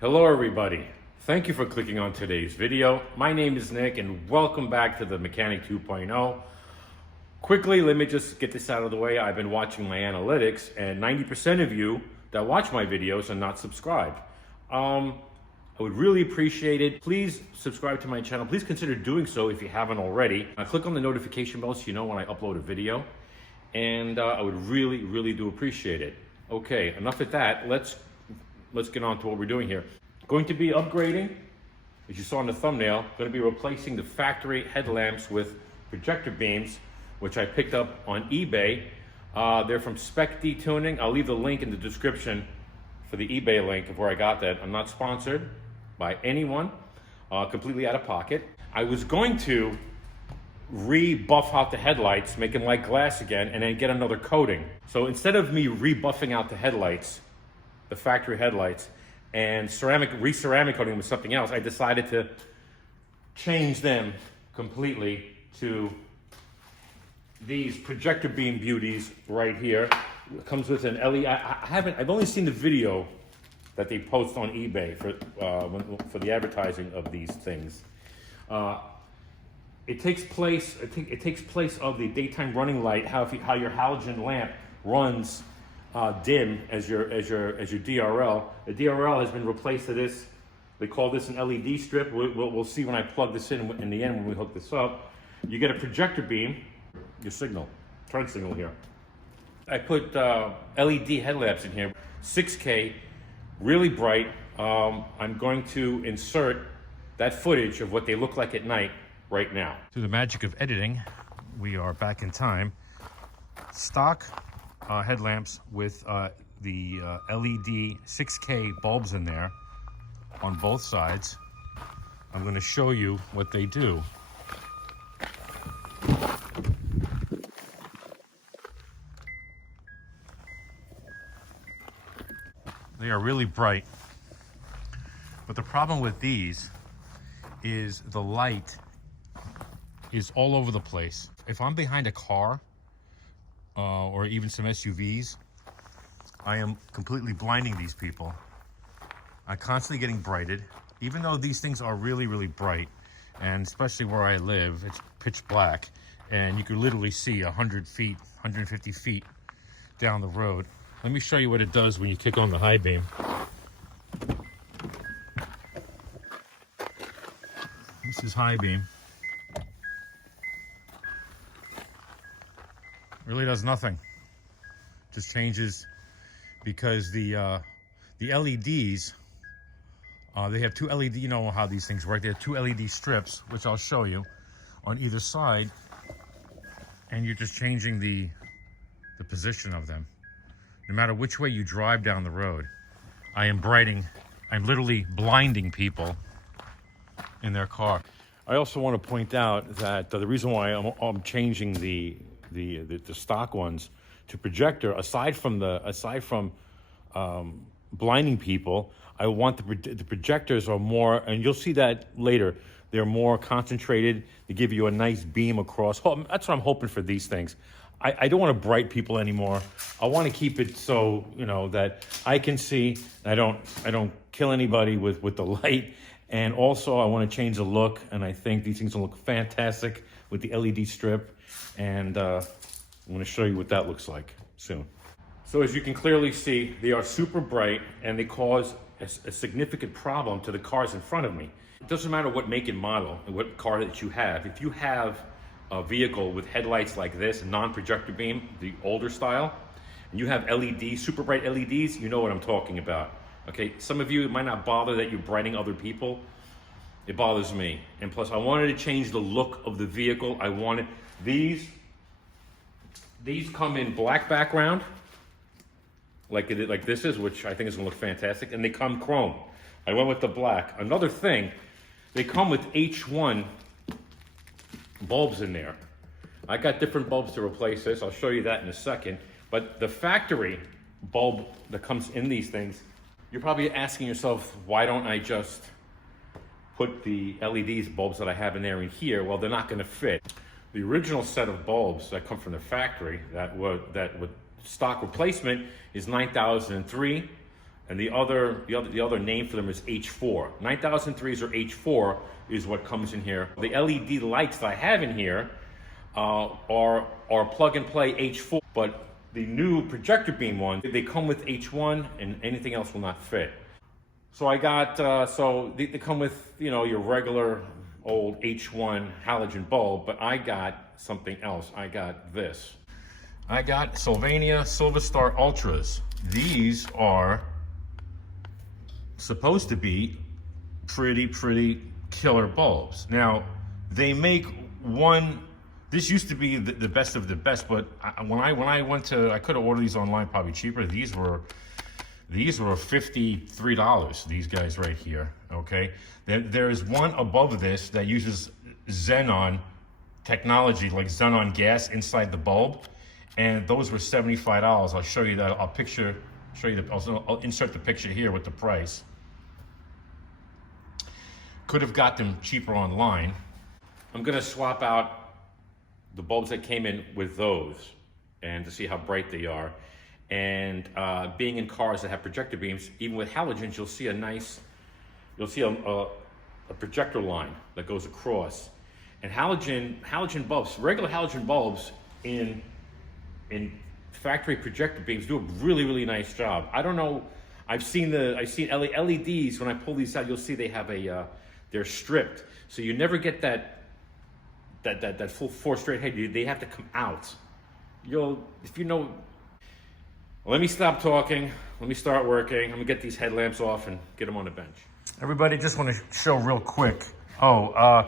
Hello everybody, thank you for clicking on today's video. My name is Nick and welcome back to the Mechanic 2.0. Quickly, let me just get this out of the way. I've been watching my analytics and 90% of you that watch my videos are not subscribed. I would really appreciate it. Please subscribe to my channel. Please consider doing so if you haven't already. Click on the notification bell so you know when I upload a video. And I would really do appreciate it. Okay, enough of that. Let's get on to what we're doing here. Going to be upgrading, as you saw in the thumbnail, going to be replacing the factory headlamps with projector beams, which I picked up on eBay. They're from Spec D Tuning. I'll leave the link in the description for the eBay link of where I got that. I'm not sponsored by anyone, completely out of pocket. I was going to rebuff out the headlights, make them like glass again, and then get another coating. So instead of me rebuffing out the headlights, the factory headlights, and re-ceramic coating them with something else, I decided to change them completely to these projector beam beauties right here. It comes with an LED. I've only seen the video that they post on eBay for the advertising of these things. It takes place of the daytime running light, how your halogen lamp runs dim as your DRL. The DRL has been replaced to this. They call this an LED strip. We'll see when I plug this in the end when we hook this up. You get a projector beam, your signal, turn signal here. I put LED headlamps in here, 6K, really bright. I'm going to insert that footage of what they look like at night right now. Through the magic of editing, we are back in time. Stock headlamps with the LED 6K bulbs in there on both sides. I'm going to show you what they do. They are really bright, but the problem with these is the light is all over the place. If I'm behind a car or even some SUVs, I am completely blinding these people. I'm constantly getting brighted, even though these things are really bright, and especially where I live, it's pitch black, and you can literally see 100 feet, 150 feet down the road. Let me show you what it does when you kick on the high beam. This is high beam. Really does nothing. Just changes because the LEDs, they have two LED, you know how these things work. They have two LED strips, which I'll show you, on either side, and you're just changing the position of them. No matter which way you drive down the road, I'm literally blinding people in their car. I also want to point out that the reason why I'm changing the stock ones to projector, aside from blinding people, I want the projectors are more, and you'll see that later, they're more concentrated. They give you a nice beam across. That's what I'm hoping for these things. I don't want to bright people anymore. I want to keep it so, you know, that I can see. I don't kill anybody with the light. And also I want to change the look. And I think these things will look fantastic with the LED strip. And I'm going to show you what that looks like soon. So as you can clearly see, they are super bright and they cause a significant problem to the cars in front of me. It doesn't matter what make and model and what car that you have. If you have a vehicle with headlights like this, non-projector beam, the older style, and you have LEDs, super bright LEDs, you know what I'm talking about. Okay, some of you, it might not bother that you're brightening other people. It bothers me. And plus, I wanted to change the look of the vehicle. I wanted these come in black background, like this is, which I think is gonna look fantastic, and they come chrome. I went with the black. Another thing, they come with H1 bulbs in there. I got different bulbs to replace this. I'll show you that in a second. But the factory bulb that comes in these things, you're probably asking yourself, why don't I just put the LEDs bulbs that I have in there in here? Well, they're not going to fit. The original set of bulbs that come from the factory that would stock replacement is 9003. And the other name for them is H4. 9003s or H4 is what comes in here. The LED lights that I have in here are plug and play H4, but the new projector beam ones, they come with H1 and anything else will not fit. So I got, so they come with, you know, your regular old H1 halogen bulb, but I got something else. I got this. I got Sylvania Silver Star Ultras. These are supposed to be pretty killer bulbs. Now, they make one, this used to be the best of the best, but when I went to, I could have ordered these online probably cheaper. These were $53, these guys right here, okay? There is one above this that uses xenon technology, like xenon gas inside the bulb, and those were $75. I'll show you that. I'll insert the picture here with the price. Could have got them cheaper online. I'm gonna swap out the bulbs that came in with those and to see how bright they are. And being in cars that have projector beams, even with halogens, you'll see a projector line that goes across. And halogen bulbs, regular halogen bulbs in factory projector beams do a really nice job. I don't know, I've seen LEDs, when I pull these out, you'll see they have they're stripped. So you never get that full four straight head. They have to come out. If you know, let me stop talking. Let me start working. I'm gonna get these headlamps off and get them on the bench. Everybody, just want to show real quick. I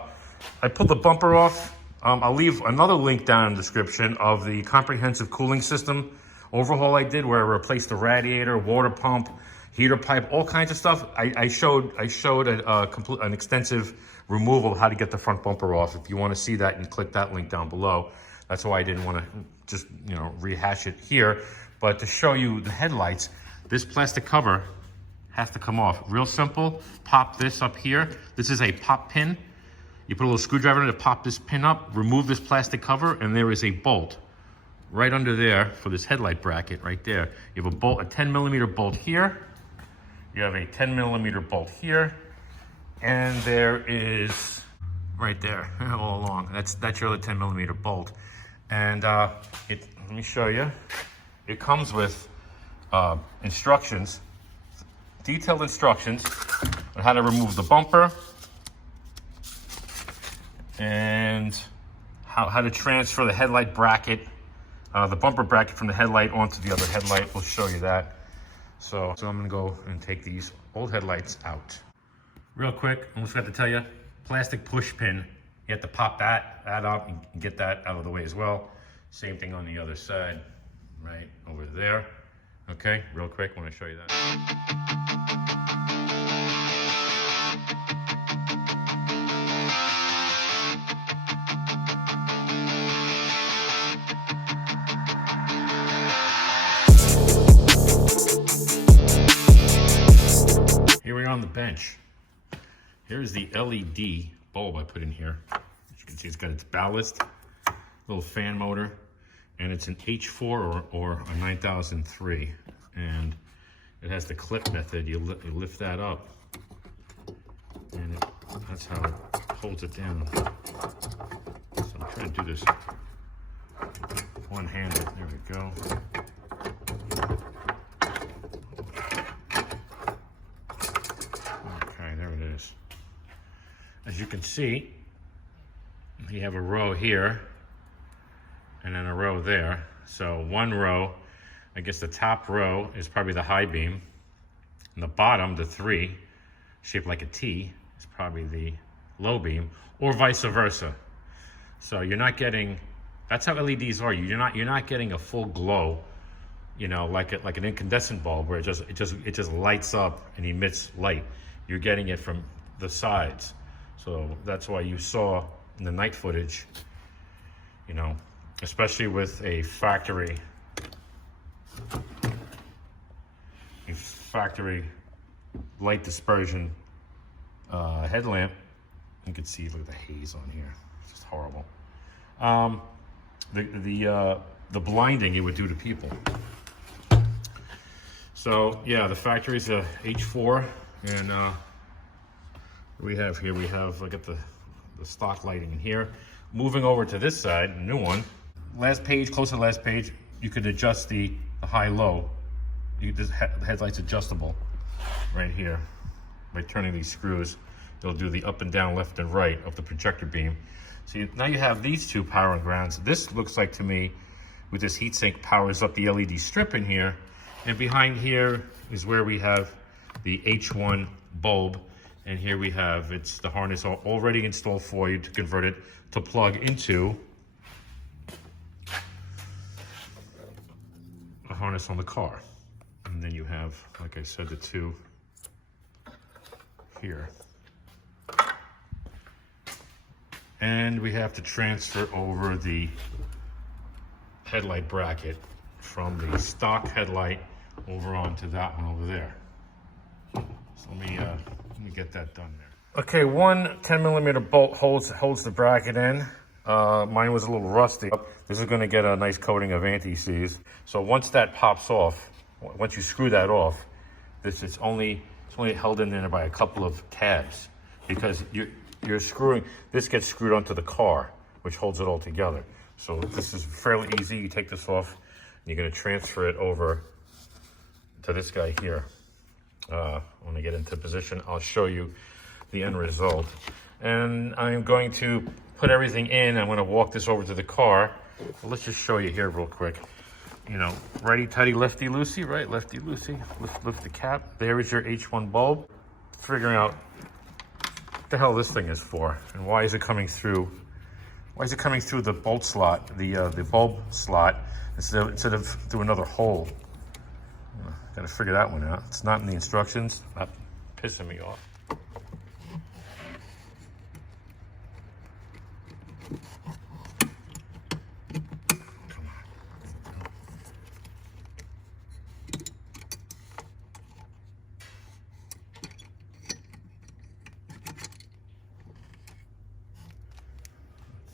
pulled the bumper off. I'll leave another link down in the description of the comprehensive cooling system overhaul I did, where I replaced the radiator, water pump, heater pipe, all kinds of stuff. I showed an extensive removal of how to get the front bumper off. If you want to see that, you can click that link down below. That's why I didn't want to just, you know, rehash it here. But to show you the headlights, this plastic cover has to come off. Real simple. Pop this up here. This is a pop pin. You put a little screwdriver in it to pop this pin up, remove this plastic cover, and there is a bolt right under there for this headlight bracket right there. You have a bolt, a 10mm bolt here. You have a 10mm bolt here, and there is right there all along. That's your other 10mm bolt. And let me show you. It comes with instructions, detailed instructions on how to remove the bumper and how to transfer the headlight bracket, the bumper bracket from the headlight onto the other headlight. We'll show you that. So I'm gonna go and take these old headlights out. Real quick, I almost forgot to tell you, plastic push pin. You have to pop that up and get that out of the way as well. Same thing on the other side, right over there. Okay, real quick, I wanna show you that. Here we are on the bench. Here's the LED bulb I put in here. As you can see, it's got its ballast, little fan motor, and it's an H4 or a 9003, and it has the clip method. You lift that up, and that's how it holds it down. So I'm trying to do this one-handed. There we go. Okay, there it is. As you can see, you have a row here and then a row there. So one row, I guess the top row is probably the high beam, and the bottom, the 3, shaped like a T, is probably the low beam, or vice versa. So you're not getting, that's how LEDs are. You're not getting a full glow, you know, like an incandescent bulb where it just lights up and emits light. You're getting it from the sides. So that's why you saw in the night footage, you know, especially with a factory light dispersion headlamp. You can see, look at the haze on here. It's just horrible. The blinding it would do to people. So yeah, the factory's a H4, and we have, look at the stock lighting in here. Moving over to this side, a new one. Last page, close to the last page, you could adjust the high-low. The headlight's adjustable right here. By turning these screws, they'll do the up and down, left and right of the projector beam. So now you have these two power and grounds. This looks like to me, with this heatsink, powers up the LED strip in here. And behind here is where we have the H1 bulb. And here we have, it's the harness already installed for you to convert it to plug into a harness on the car. And then you have, like I said, the two here. And we have to transfer over the headlight bracket from the stock headlight over onto that one over there. So let me get that done there. Okay, one 10mm bolt holds the bracket in. Mine was a little rusty. This is going to get a nice coating of anti-seize. So once that pops off, once you screw that off, it's only held in there by a couple of tabs, because you're screwing, this gets screwed onto the car, which holds it all together. So this is fairly easy. You take this off, and you're going to transfer it over to this guy here. When I get into position, I'll show you the end result. And I'm going to put everything in. I'm going to walk this over to the car. Let's just show you here real quick. You know, righty tighty, lefty loosey, right? Lefty loosey. Lift the cap. There is your H1 bulb. Figuring out what the hell this thing is for, and why is it coming through? Why is it coming through the bolt slot, the bulb slot, instead of through another hole? Got to figure that one out. It's not in the instructions. Not pissing me off. Come on. That's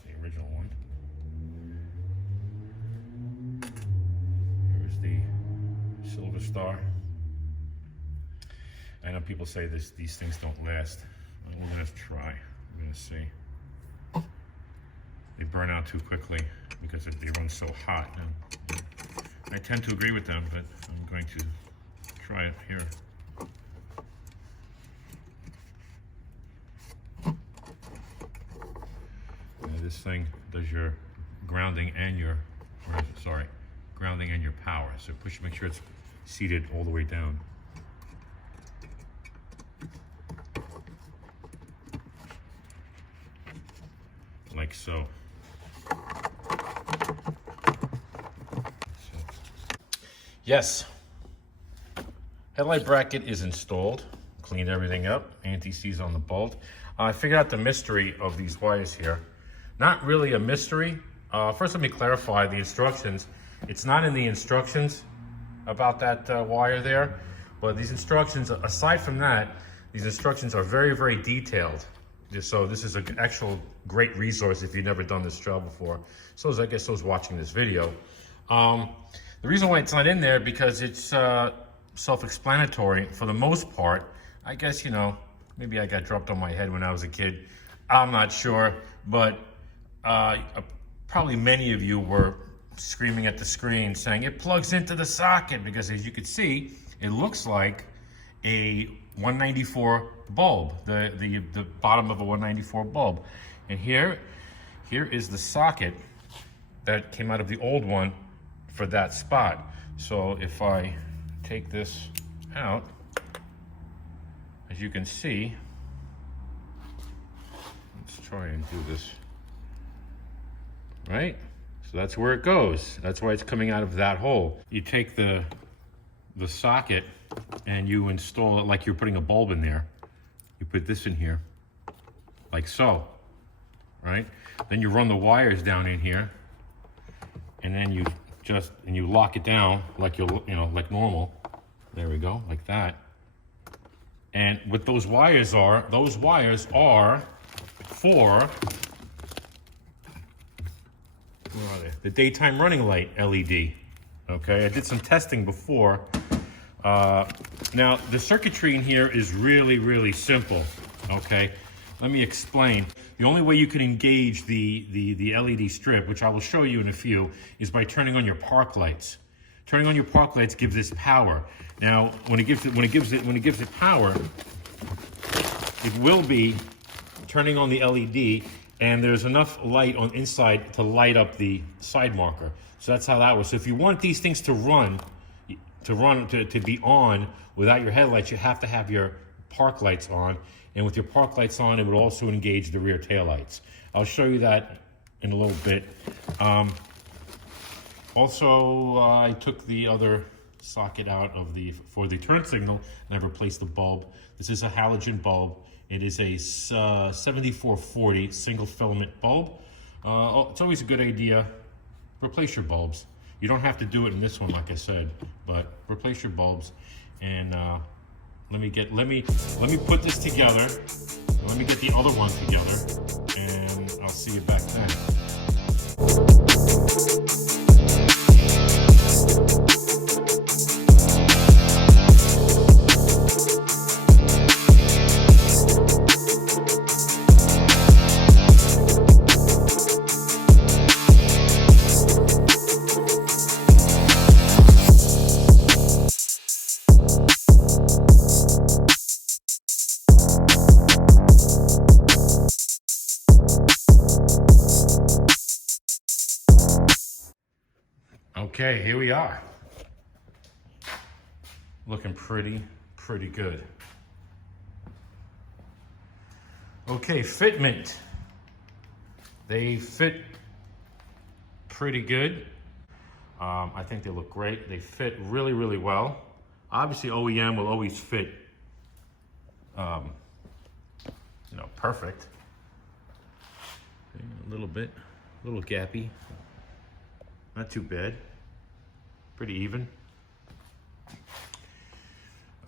the original one. Here's the silver star. I know people say these things don't last. We're gonna try. We're gonna see. They burn out too quickly because they run so hot. And I tend to agree with them, but I'm going to try it here. This thing does your grounding and your, grounding and your power. So make sure it's seated all the way down. Like so. Yes. Headlight bracket is installed. Cleaned everything up. Anti-seize on the bolt. I figured out the mystery of these wires here. Not really a mystery. First, let me clarify the instructions. It's not in the instructions about that wire there, but these instructions, aside from that, these instructions are very, very detailed. So this is an actual great resource if you've never done this job before. So I guess those watching this video, The reason why it's not in there because it's self-explanatory for the most part. I guess, you know, maybe I got dropped on my head when I was a kid. I'm not sure, but probably many of you were screaming at the screen saying it plugs into the socket, because as you can see, it looks like a 194 bulb, the bottom of a 194 bulb. And here is the socket that came out of the old one for that spot. So if I take this out, as you can see, let's try and do this, right? So that's where it goes. That's why it's coming out of that hole. You take the socket and you install it like you're putting a bulb in there. You put this in here, like so, right? Then you run the wires down in here, and then you lock it down like like normal. There we go, like that. And what those wires are for, where are they? The daytime running light LED. Okay, I did some testing before. Now the circuitry in here is really, really simple. Okay, let me explain. The only way you can engage the LED strip, which I will show you in a few, is by turning on your park lights. Turning on your park lights gives this power. Now, when it gives it power, it will be turning on the LED, and there's enough light on inside to light up the side marker. So that's how that works. So if you want these things to be on without your headlights, you have to have your park lights on. And with your park lights on, it would also engage the rear tail lights. I'll show you that in a little bit. Also, I took the other socket out for the turn signal, and I replaced the bulb. This is a halogen bulb. It is a 7440 single filament bulb. It's always a good idea, replace your bulbs. You don't have to do it in this one, like I said, but replace your bulbs. And let me put this together. Let me get the other one together, and I'll see you back then. Okay, here we are. Looking pretty good. Okay, fitment. They fit pretty good. I think they look great. They fit really, really well. Obviously, OEM will always fit, perfect. Okay, a little gappy. Not too bad. Pretty even.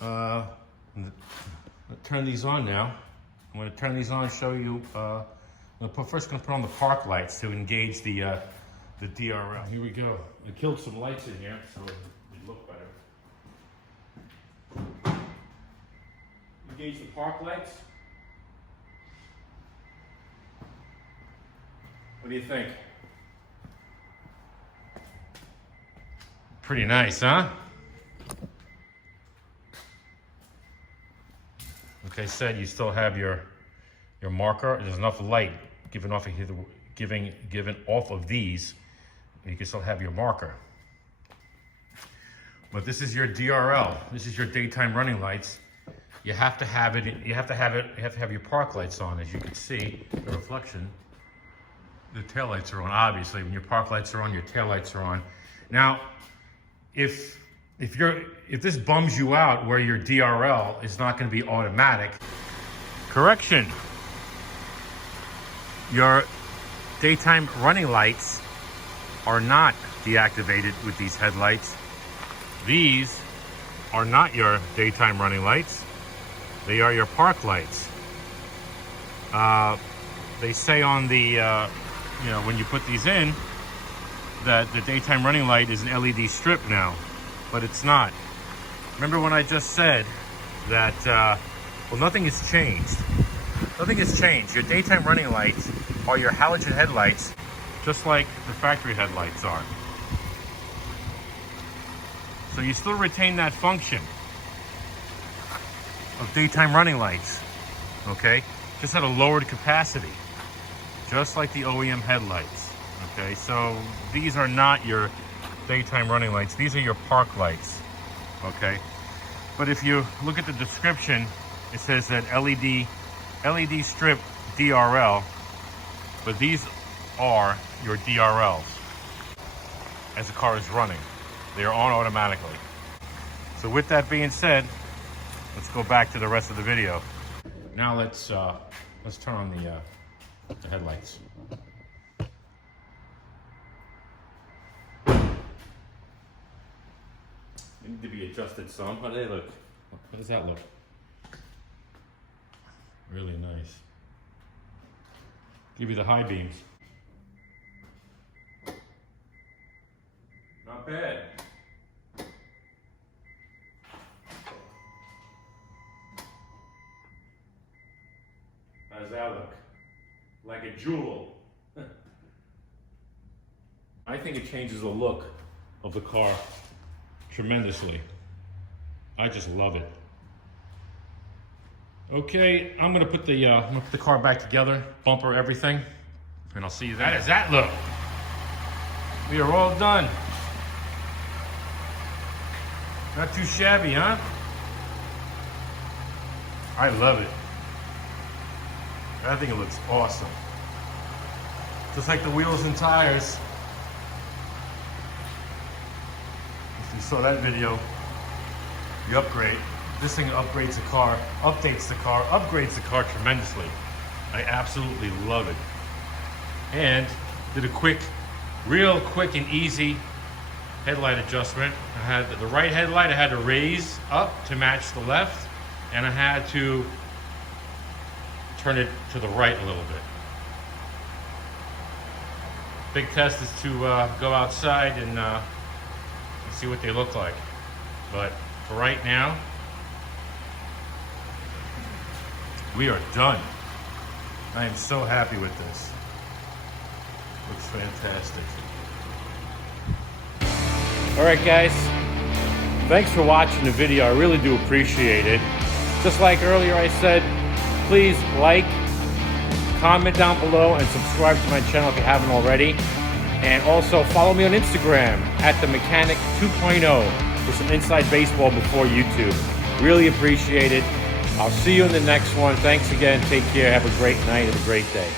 I'll turn these on now. I'm going to turn these on and show you. First, going to put on the park lights to engage the DRL. Here we go. I killed some lights in here so it look better. Engage the park lights. What do you think? Pretty nice, huh? Like I said, you still have your marker. There's enough light given off of these. You can still have your marker. But this is your DRL. This is your daytime running lights. You have to have it. You have to have your park lights on, as you can see the reflection. The taillights are on. Obviously, when your park lights are on, your taillights are on. Now, if this bums you out where your DRL is not going to be automatic, correction. Your daytime running lights are not deactivated with these headlights. These are not your daytime running lights. They are your park lights. They say on the, when you put these in, that the daytime running light is an LED strip now, but it's not. Remember when I just said that, well, nothing has changed. Nothing has changed. Your daytime running lights are your halogen headlights, just like the factory headlights are. So you still retain that function of daytime running lights, okay? Just at a lowered capacity, just like the OEM headlights, okay? So these are not your daytime running lights. These are your park lights, okay? But if you look at the description, it says that LED strip DRL, but these are your DRLs as the car is running. They are on automatically. So with that being said, let's go back to the rest of the video. Now let's turn on the headlights. They need to be adjusted some. How do they look? How does that look? Really nice. Give you the high beams. Not bad. How does that look? Like a jewel. I think it changes the look of the car tremendously. I just love it. Okay, I'm gonna put the car back together, bumper, everything, and I'll see you then. How does that look? We are all done. Not too shabby, huh? I love it. I think it looks awesome. Just like the wheels and tires. If you saw that video, the upgrade. This thing upgrades the car, updates the car, upgrades the car tremendously. I absolutely love it. And did a real quick and easy headlight adjustment. I had the right headlight I had to raise up to match the left, and I had to turn it to the right a little bit. Big test is to go outside and see what they look like. But for right now, we are done. I am so happy with this. Looks fantastic. All right, guys. Thanks for watching the video. I really do appreciate it. Just like earlier I said, please like, comment down below, and subscribe to my channel if you haven't already. And also follow me on Instagram at the Mechanic 2.0 for some inside baseball before YouTube. Really appreciate it. I'll see you in the next one. Thanks again. Take care. Have a great night. Have a great day.